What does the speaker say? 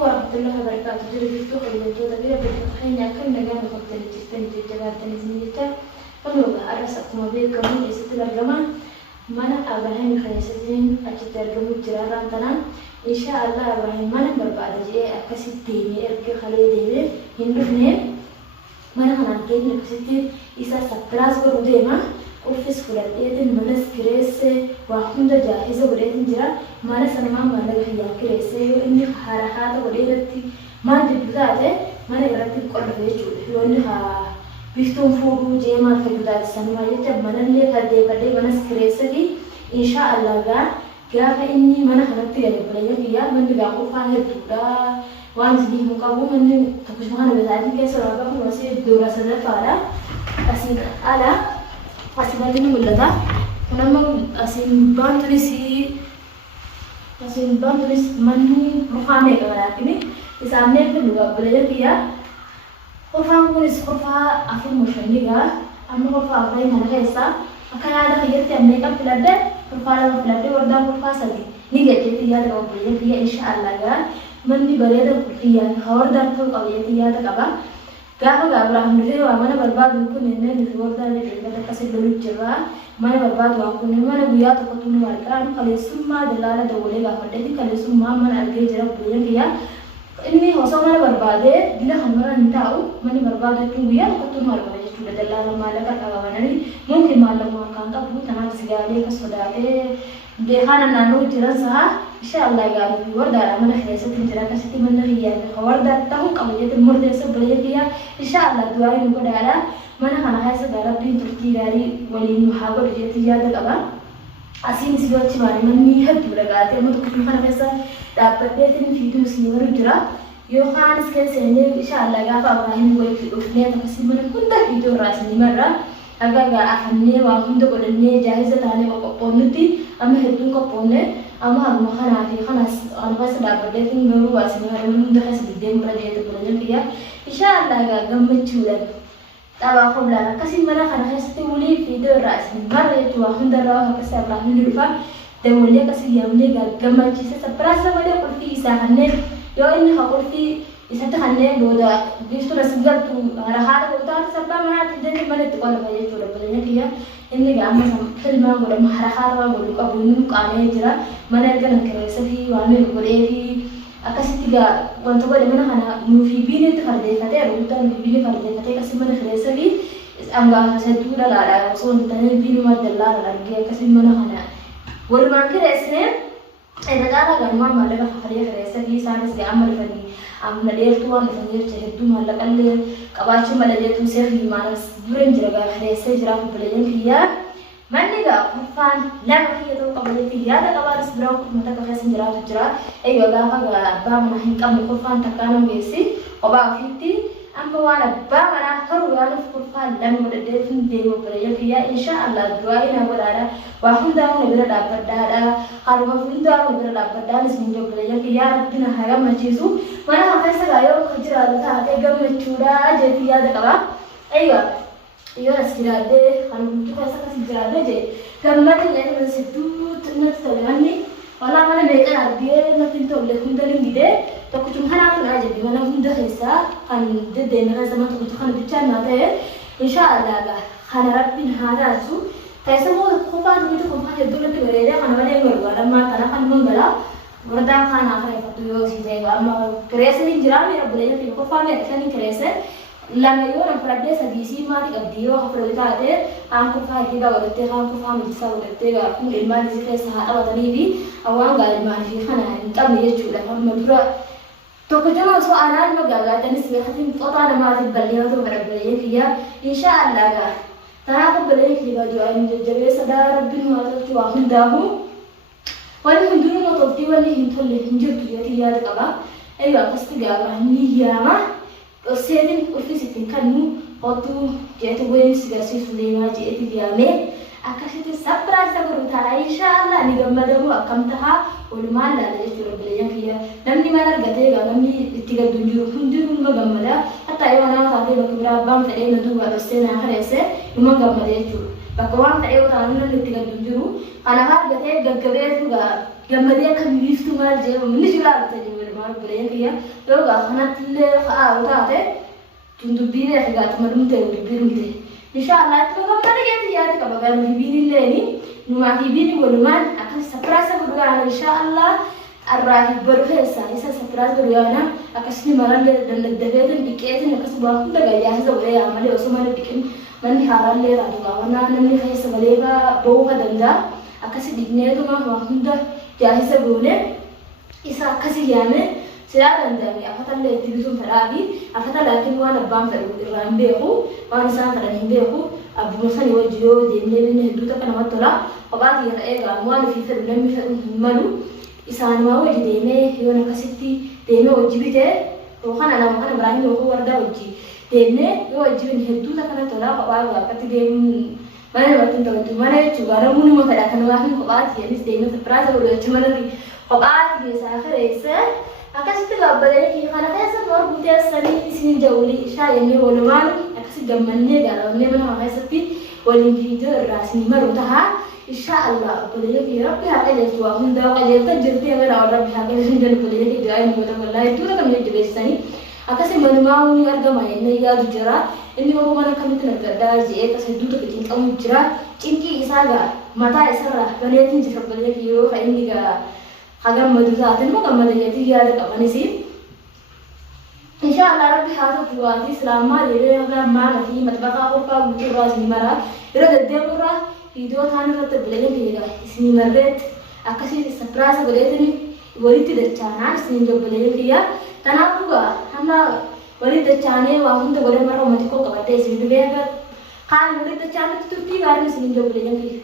ورحمة الله وبركاته. جربتو خليتو تبي بتحين أكل نجار خطة جدا جدا تنزنيتا فلوجا أرسل ما بين كمان يستل الجماعة mana Abraham khaysatin achitargamu jiraran tanan insha Allah Abraham mana berbada je akasiti ni erke khale deve hindune mana hanan ke akasiti isa 17 baru dema office kulatin mana stress wa hunda jahiza buletin jira mana sanama mana ya krese inni harahat bulerati man dibzate mana irati qolbe chude yonni ha Bistum food, Jema, Kajuda, Sanwayeta, Manale, Kade, Manas Crescenti, Inshallah, Gava inni Manahanati, Playa, Mandigakufa, Hetuda, once the Mukawoman, Takushman, with Adikes or Raga, was a Dura Sadafara, Asin Ala, Asimatin Mulada, Panama, Asin Bantrisi, Asin Bantris, Manu, Mohane, is a name to Playa. Kurfaan kunis kurfaa afur mushaniga amma kurfaa abai mana kaisa akana ada khayati amme ka filade kurfaa la filade warda kurfaa sadi ni gete ya da obriya ya inshallah ga mandi bareda kurtiya hawarda to qawiyati ya da qaba gafa ga abraham ne wa mana barbad ku ne ne warda ne da kasir dulu jira mana barbad wa ku ne mana buya to kutunu warka kale summa dalala da wole ga fadde kale summa mana alge jira buya ya ini hosa mana berbade, bila hamara tahu mana berbade tu ya, kau malu aja sudah dalam malah kan kawan ini mungkin malah makan tak pun tanah segala kas pedate, dehan nanu jelas sah, insyaallah ya luar darah mana hesa tinjera kasih mana hiya, kawar datang kamu jadi murder sebelah dia, insyaallah dua ini darah mana hana hesa darah pin turki dari wali muhabar jadi tiada apa. Asin sebuah cimari menihat juga gati, amat tu mana biasa dapat betin video senior jera. Yohan sekarang seni insyaallah gapa Abraham boleh ukne tapi mana pun dah video ras ni mara. Agak ahanne wahunda bolehne jahiza tane ponuti, ama hedun ko pone, ama makan hati kanas, anwas dapat betin baru was ni mara munda kas bidem mara dia tu bolehnya dia. Insyaallah gambar curan. Tahu aku belar, kasih mana karena saya setiap video ras ni mara itu wahunda rawa kasih Abraham ni lupa. Dan boleh kasih yang ni gambar cisa seperasa boleh kurti isahanne. Yo ini hakurti isa tahanne boda bistu rasgal tu rahat boda sabba mana tidani mana tu kalau bayi tu bolehnya dia ini gambar sama boda maharahat wa boda kabunu kane jira mana kan keresa di wame bolehi akasi tiga wanto boda mana kana movie bini tu karde kate rutan bini karde kate kasih mana keresa di angga sedura lara so tane bini madalla lagi kasih mana kana boda mana keresne إذا كان جماعة ما لقى خريج رئيسة في سنة عمل فني عمل ديرتوا مثلاً جهدوا ما لقى اللي كبارش ما لقيتوا سيف ما نس برين جرا رئيسة جرا ببلين فيها من نجا كفان لا هي تو قبلين فيها ده كبارش برا كمتا كفاس جرا تجرا أيوة جافا بام نحن كم كفان تكانوا بيسي وبا فيتي أما وانا بام أنا هرو أنا في كفان لم يدرسون ديمو بلين فيها إن شاء الله دعائنا ولا وهم داون نبرة دابر دارا kalau mungkin dalam beberapa dalam seminggu belajar kiar kita harga macam mana apa segala kerja ada agak mencura jadi ada kalah ayo sekiranya deh kalau mungkin apa kasih jalan aja gambar yang ada situ terus terlihat nih malah mana mereka ada nanti tuh boleh kundaling gitu tak cuma hanya aja di mana kundah hesa kan deh dengan zaman tuh kan bicara nanti insyaallah lah karena rabbin hada su Kaisa mo kumpah dito kumpah itu nanti berada kan ada yang berbuat amma tanah kan menggala berada kan apa yang patuh si jaga amma keresa ni jeram ya boleh ni kumpah ni kan ni keresa lama yo orang pernah sadisi mati abdio apa itu ada angku kumpah kita berarti kan kumpah bisa berarti kan ilmu di keresa apa tadi di awang gal mati kan kami ya cuci kan menurut तो कुछ ना उसको आनंद में गागा तनिस में खत्म पता न मार बल्लियाँ तो बड़ा बल्लियाँ किया इंशाअल्लाह का ताकि बल्लियाँ किया जो आई मुझे जब ये सदा रब्बी माता जो आखिर दाहू वाले हिंदुओं में तो ती वाले हिंदू ले हिंदू थी याद कबा ऐ वापस तो गागा हमनी यामा तो सेदिन ऑफिस इतने कन्नू और तू जैसे वो इन सिगासी सुनेगा जैसे दिया में akasih itu surprise aku utara insyaallah ni gambar aku akam taha ulama la la juru belinya kia dan di mana gate ga nami tiga dunjur hundur umma gamala hatta ayana saate bakura bam tade nadu wa sena harese umma gamala juru bakwan tade utara nanu tiga dunjuru ana har gate gaggabe tu ga gamale kan bistu mal je mun jura ta je walumaan obboleeyyan kiyya yoo kanatti illee ka'aa taate tun dubbiin eegaatu madumte dubbiin inshallah itti gammada geeti yaada qaba garuu hibiin illee numaa hibiin walumaan akka sapiraasa godhuudhaan inshallah arraafi baru keessa isa sapiraasa godhuudhaan akkasii marallee dandagdageetiin dhiqeetiin akkasii waan hunda gayyaa isa godhee yaamalee osoo mana dhiqin manni haaraallee raatu qabanaa namni keessa balee ba'uu danda'a akkasii dhiqneetuma waan hunda jaahisa goone isa akkasii yaame silaa danda'ame akkatallee itti bituun fedhaafi akkata laakiin waan abbaan fedhu irraa hin beeku waan isaan fedhan hin beeku abbuma sanii wajji yoo deemnee binne hedduu takka namatti tola kophaa kiyya ta'ee gaama waan ofii fedhu namni fedhu hin malu isaanumaa wajji deemee yoon akkasitti deemee wajji bitee yookaan alama kana Ibraahim yookaan wardaa wajji deemnee yoo wajji binne hedduu takka namatti tola kophaa akkatti deemuun mana namatti hin ta'u mana jechuudha namuu nama fedha kanaaf kophaa kiyyanis deemee sapiraasa godhu jecha manatti kophaa kiyya kireesse akkasitti gaabbalee kana keessa noor buteessanii isin jawli shaayanii walumaan akkasi gammannee gaalawannee mana keessatti waliin viidiyoo irraa isin maru taha inshallah obboleeyyan rabbi haa qajeelchu waa hundaa qajeelta jirtee gara rabbi haa qajeelchu jedhu obboleeyyan du'aa inni godha wallaahi hedduu kam jajjabeessanii akkasi manumaa ni argama inni yaadu jira inni yeroo mana kamitti naggaddaa je'ee akkas hedduu tokko cinqamu jira cinqii isaa gaa mataa isarraa baneetiin jira obboleeyyan yeroo ka inni gaa hagam madusaatiin moo gammada jeetii yaada qabanisii inshallah rabbi haa ta'u du'aatii islaamaa deebee haga maana fi matbaqaa qophaa guutuu irraa isinii maraa yeroo deddeebi'u irraa viidiyoo taan irratti obboleeyyan kiyya isinii marreetti akkasii sapiraasa godheetiin walitti dachaanaan isinii obboleeyyan kiyya kanaafuu gaa hamma walitti dachaanee waa hunda godhee marra uummati koo qabadhee isinii dhufee kaan walitti dachaanatti turtii gaariin isinii obboleeyyan kiyya.